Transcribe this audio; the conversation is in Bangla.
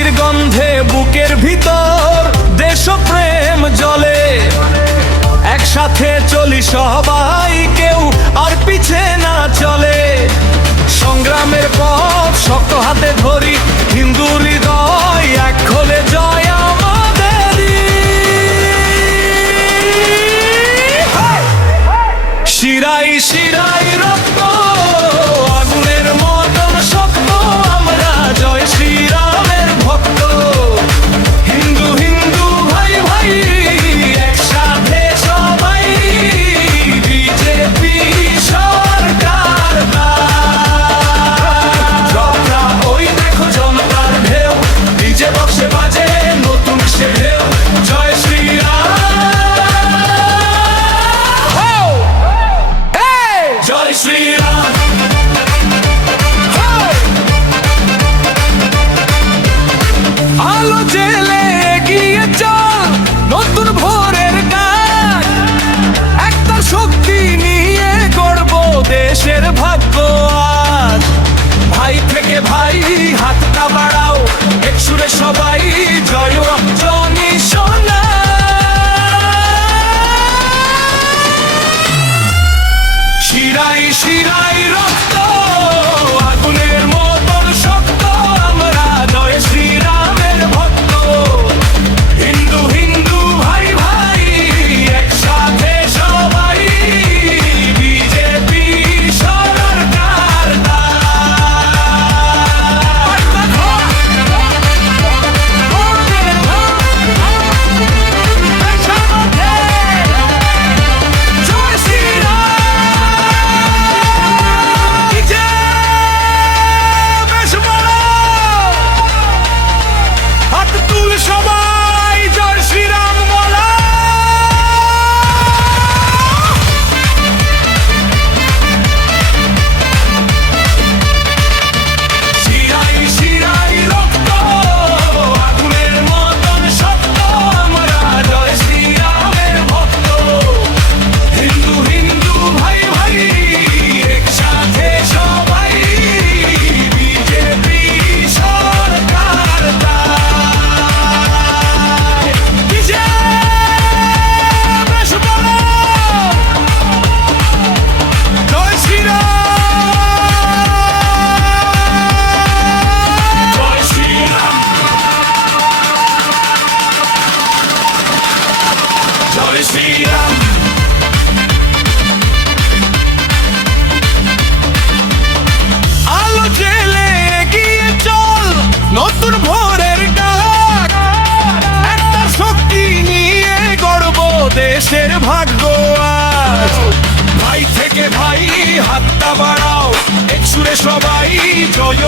মাটির গন্ধে বুকের ভিতর দেশপ্রেম জ্বলে। একসাথে চলি সবাই, কেউ আর পিছে না চলে। সংগ্রামের পথ শক্ত হাতে ধরি, হিন্দু হৃদয় এক খোলে জয় আমাদেরই। শিরাই শিরাই রক্ত আগুনের মতন শক্ত, আমরা জয় শ্রীরামের ভক্ত। হিন্দু হিন্দু ভাই ভাই একসাথে সবাই, বিজেপি সরকার জনতা ওই দেখো জনতার ঢেউ, ডিজে বক্সে বাজে নতুন সে ঢেউ। জয় শ্রীরাম, জয় শ্রীরাম। আলো জেলে এগিয়ে চল নতুন ভোরের গান, একটা শক্তি নিয়ে গড়ব দেশের ভাগ্য আজ। ভাই থেকে ভাই হাতটা বাড়াও, এক সুরে সবাই জয় জনি সোনা। শিরাই শিরাই রক্ত আগুনের মতন শক্ত, আমরা জয় শ্রীরামের ভক্ত। হিন্দু হিন্দু ভাই ভাই একসাথে সবাই, বিজেপি সরকার জয় শ্রীরাম। হাত তুল সবাই, জয় শ্রীরাম বলা। শিরাই শিরাই রক্ত আগুনের মতন শক্ত, আমরা জয় শ্রীরামের ভক্ত। হিন্দু হিন্দু ভাই ভাই একসাথে সবাই, বিজেপি সরকার জয় শ্রীরাম, জয় শ্রীরাম, জয় শ্রীরাম। আলো জেলে এগিয়ে চল নতুন ভোরের ডাক, একটা শক্তি নিয়ে গড়ব দেশের ভাগ্য আজ। ভাই থেকে ভাই হাতটা বাড়াও, এক সুরে সবাই জয়